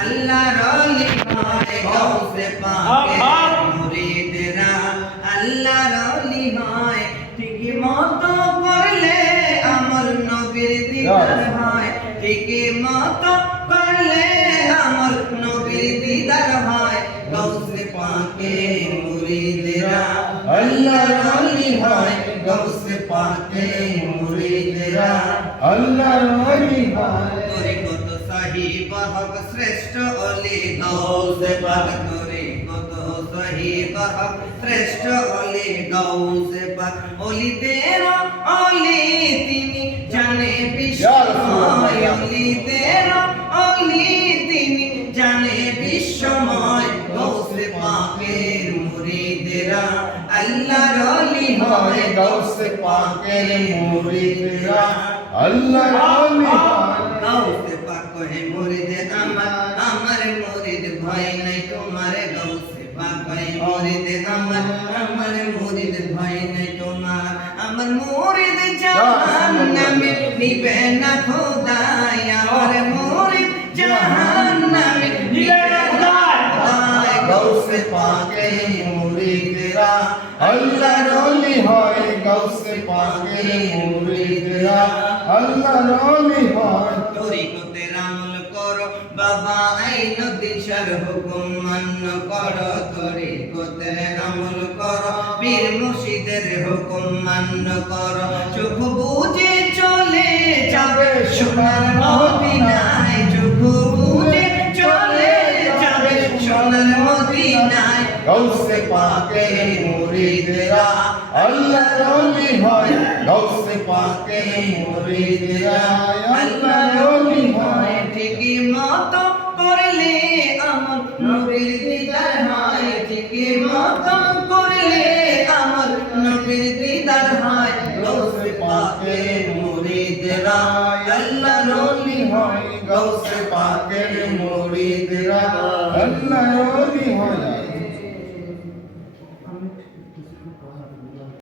আল্লাহর অলি হয় গাউসে পাকের মুরিদরা। আল্লাহর অলি হয় ঠিক মতো করলে আমল নবীর দিদার হয় ঠিক মতো করলে আমল নবীর দিদার হয় গাউসে পাকের মুরিদরা। আল্লাহর অলি হয় গাউসে পাকের মুরিদরা। আল্লাহর ওলি হয় তোরে কত সাহিব হক শ্রেষ্ঠ অলি গাউসে পাক তোরে কত সাহিব হক শ্রেষ্ঠ অলি গাউসে পাক অলিদের অলি তিনি জানে বিশ্বময় অলিদের অলি তিনি জানে বিশ্বময় গাউসে পাকের মুরিদেরা। আল্লাহর অলি হয় গাউসে পাকের মুরিদরা। আল্লাহর ওলি হয় গাউসে পাক কহে মুরিদ আমার আমার মুরিদ ভাই নাই তোমার গাউসে পাক কহে মুরিদ আমার আমার মুরিদ ভাই নাই তোমার আমার মুরিদ জাহান্নামে নিবে না খোদাই আমার মুরিদ জাহান্নামে নিবে না খোদাই গাউসে পাকের মুরিদরা আল্লাহর ওলি হয় গাউসে পাকের মুরিদরা আল্লাহর ওলি হয় তরিকতের আমল করো, বাবা আইন দিশার হুকুম মান্য করো তরিকতের আমল করো বীর মুর্শিদের হুকুম মান্য করো। চোখ বুঝে চলে যাবে সোনার মদিনায় চোখ বুঝে চলে যাবে সোনার মদিনায়। গাউসে পাকের মুরিদরা আল্লাহর ওলি হয়। গাউসে পাকের মুরিদরা ঠিকই মতো করলে আমার নবীর দিদার হয় ঠিকই মতো করলে আমার নবীর দিদার হয়। গাউসে পাকের মুরিদরা আল্লাহ রলি হয়। গাউসে পাকের মুরিদরা আল্লাহর